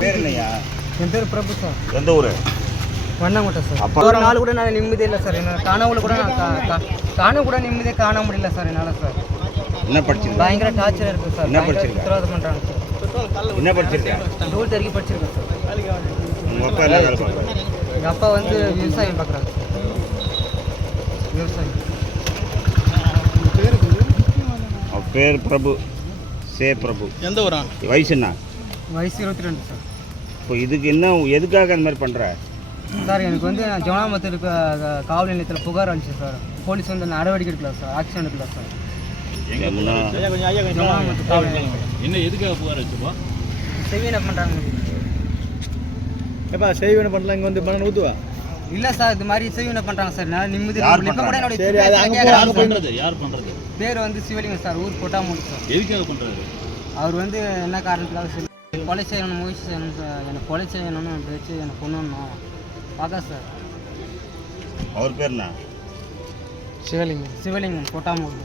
பேர் என்னையா என் பேர் பிரபு சார். எந்த ஊர்? வண்ணாங்கோட்டை சார். அப்பா- ஒரு நாள் கூட நான் நிம்மதியே இல்லை சார். என்ன காணாமல் கூட நான் காண கூட நிம்மதியே காண முடியல சார் என்னால் சார். என்ன படிச்சிருக்க? பயங்கர டார்ச்சர் இருக்குது சார். என்ன பயங்கர படிச்சிருக்க? உத்தரவாதம் பண்ணுறாங்க சார். என்ன படிச்சிருக்க? டுவெல்த் வரைக்கும் படிச்சிருக்கேன் சார். உங்கள் அப்பா என்ன வேலை பார்க்குறாரு? எங்கள் அப்பா வந்து விவசாயம் பார்க்குறாங்க சார். விவசாயம். பேர் பிரபு. சே பிரபு. எந்த ஊரா? வயசு என்ன? வயசு இருபத்தி ரெண்டு சார். இப்போ இதுக்கு என்ன எதுக்காக அந்த மாதிரி பண்ணுற சார் எனக்கு வந்து நான் ஜோனாமத்தில் இருக்க காவல் நிலையத்தில் புகார் அளிச்சு சார். போலீஸ் வந்து நடவடிக்கை எடுக்கல சார். ஆக்ஷன் எடுக்கல சார். என்ன எதுக்காக புகார் வச்சுப்பா என்ன பண்ணுறாங்க ஏப்பா செய்வன பண்ணலாம் இங்கே வந்து பணம் ஊற்றுவா இல்லை சார் இது மாதிரி செவி என்ன பண்ணுறாங்க சார். நான் நிம்மதி யார் இப்போ கூட என்னோட பண்றது யார் பண்றது? பேர் வந்து சிவலிங்கம் சார். ஊர் கொட்டாமூடி சார். எதுக்காக பண்றாரு? அவர் வந்து என்ன காரணத்துக்காக சொல்லி கொலை செய்யணும் முயற்சி செய்யணும் சார். எனக்கு கொலை செய்யணும்னு பேச்சு எனக்கு கொண்டுணும் பார்க்க சார். அவர் பேர் என்ன? சிவலிங்கம். சிவலிங்கம் கொட்டாமூடி